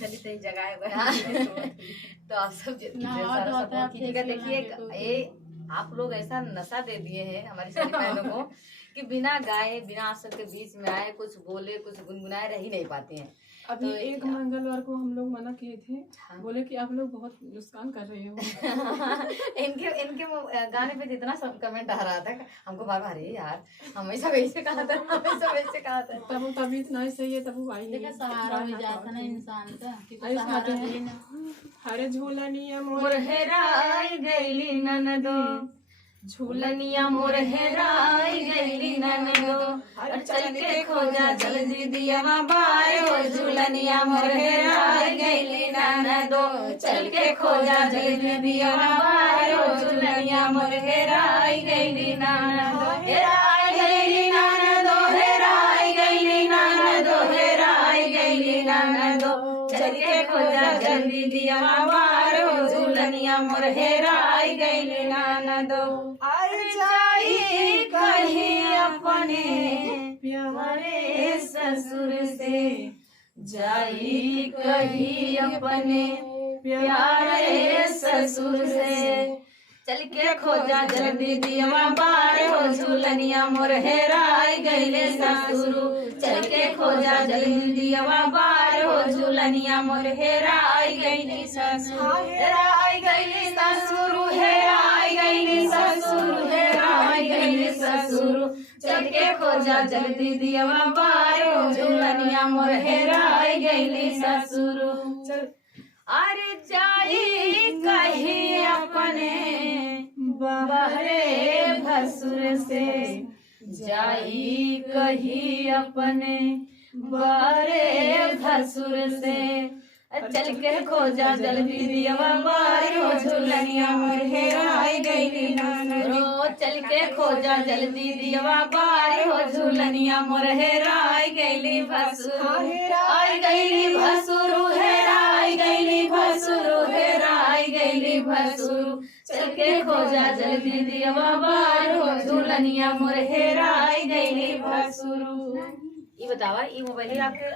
चली सही जगह है। तो आप सब सपोर्ट कीजिएगा। देखिए ये आप लोग ऐसा नशा दे दिए हैं हमारी सभी बहनों को कि बिना गाए बिना आप सबके बीच में आए कुछ बोले कुछ गुनगुनाए रह ही नहीं पाते हैं। अभी तो एक मंगलवार को हम लोग मना किए थे। हाँ। बोले कि आप लोग बहुत नुकसान कर रहे हो। इनके गाने पे जितना सब कमेंट आ रहा था हमको बार बार यार हमेशा वैसे कहा था हमेशा वैसे कहा था। तब तभी इतना सही है तब आई है सहारा हो जाता ना इंसान का। हरे झूलनिया मोर हेराई गईली ननदो झूलनिया मोर हेराई गईली ननदो चल के खोजा जल्दी दिया बाय हो झूलनिया मोर हेराई गईली ननदो चल के खोजा जल्दी दिया बाय हो झूलनिया मोर हेराई गईली ननदो हेराई गईली ननदो हेराई गईली ननदो हेराई गईली ननदो चल के खोजा जल्दी दिया बाय हो झूलनिया मोर हेराई गईली ननदो जाई कहीं अपने प्यारे ससुर से जाई कहीं अपने प्यारे ससुर से चल के खोजा जल्दी दिया बार हो झूलनिया मोर हेराई गईले ससुरु चल के खोजा जल्दी दिया बार हो झूलनिया मोर हेराई गईले ससुरु हेराई गईले ससुरु हेराई गईले ससुरु हेराई गईले ससुरु चल के खोजा जल्दी दिया बार हो झूलनिया मोर हेराई गईले ससुरु अरे जाई कहीं अपने बहरे भसुर से जाई कहीं अपने बहरे भसुर से चल के खोजा जल्दी दिया बार हो झूलनिया मोर हेराई गईली ननदो चल के खोजा जल्दी दिया बार हो झूलनिया मोर हेराई गईली भसुर हेराई गईली भसुरु हेराई गईली भसुरु हेराई गईली भसुरु चल के खोजा जल्दी दिया बार हो झूलनिया मोर हेराई गईली भसुरु। ये बतावा ये मोबाइल आपके